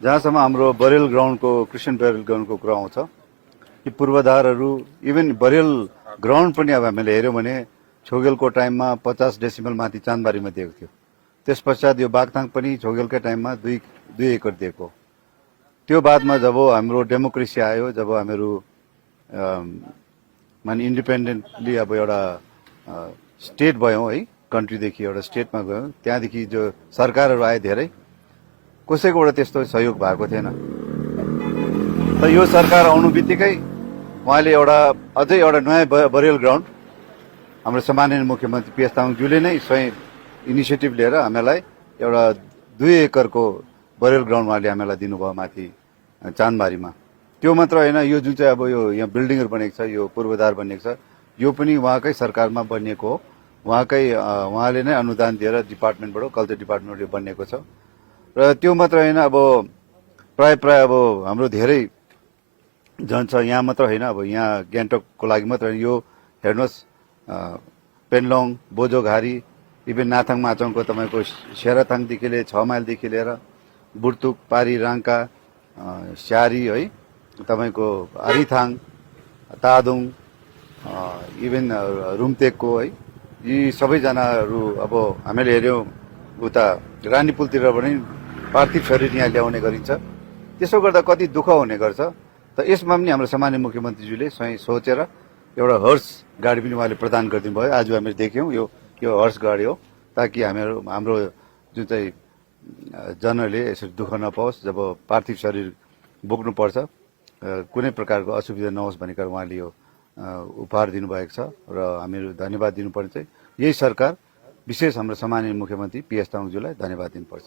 जहाँसम्म हाम्रो बरेल ग्राउन्डको क्रिस्चियन बरेल ग्राउन्डको कुरा आउँछ, यी पूर्वाधारहरू इभन बरेल ग्राउन्ड पनि अब हामीले हेऱ्यौँ भने छोगेलको टाइममा 50 डेसिमल माथि चाँदबारीमा दिएको थियो। त्यस पश्चात यो बागथाङ पनि छोगेलकै टाइममा 2 एकड दिएको। त्यो बादमा जब हाम्रो डेमोक्रेसी आयो, जब हामीहरू माने इन्डिपेन्डेन्टली अब एउटा स्टेट भयौँ है, कन्ट्रीदेखि एउटा स्टेटमा गयौँ, त्यहाँदेखि जो सरकारहरू आए धेरै, कसैकोबाट त्यस्तो सहयोग भएको थिएन। त यो सरकार आउनु बित्तिकै उहाँले अझै एउटा नयाँ बरेल ग्राउन्ड हाम्रो सम्माननीय मुख्यमन्त्री पी एस तामाङज्यूले नै स्वयं इनिसिएटिभ लिएर हामीलाई एउटा 2 एकरको बरेल ग्राउन्ड उहाँले हामीलाई दिनुभयो माथि चाँदबारीमा। त्यो मात्र होइन, यो जुन चाहिँ अब यो यहाँ बिल्डिङहरू बनेको छ, यो पूर्वाधार बनिएको छ, यो पनि उहाँकै सरकारमा बनिएको हो। उहाँले नै अनुदान दिएर डिपार्टमेन्टबाट, कल्चर डिपार्टमेन्टले बनिएको छ। र त्यो मात्र होइन, अब प्राय अब हाम्रो धेरै जन छ, यहाँ मात्र होइन, अब यहाँ गान्तोकको लागि मात्र होइन, यो हेर्नुहोस् पेन्लोङ, बोझोघारी, इभेन नाथाङ माचङको तपाईँको सेराथाङदेखि लिएर 6 माइलदेखि लिएर बुर्तुक, पारी, राङ्का, स्यारी है, तपाईँको हरिथाङ, तादुङ, इभेन रुम्तेकको है, यी सबैजनाहरू अब हामीले हेऱ्यौँ उता रानीपुलतिर पनि पार्थिव शरीर यहाँ ल्याउने गरिन्छ। त्यसो गर्दा कति दुःख हुने गर्छ। त यसमा पनि हाम्रो सामान्य मुख्यमन्त्रीज्यूले स्वयं सोचेर एउटा हर्स गाडी पनि उहाँले प्रदान गरिदिनु भयो। आज हामीले देख्यौँ यो हर्स गाडी हो, ताकि हाम्रो जुन चाहिँ जनले यसरी दुःख नपाओस्, जब पार्थिव शरीर बोक्नुपर्छ कुनै प्रकारको असुविधा नहोस् भनेर उहाँले यो उपहार दिनुभएको छ। र हामीहरू धन्यवाद दिनुपर्ने चाहिँ यही सरकार, विशेष हाम्रो सम्माननीय मुख्यमन्त्री पी एस तामाङज्यूलाई धन्यवाद दिनुपर्छ।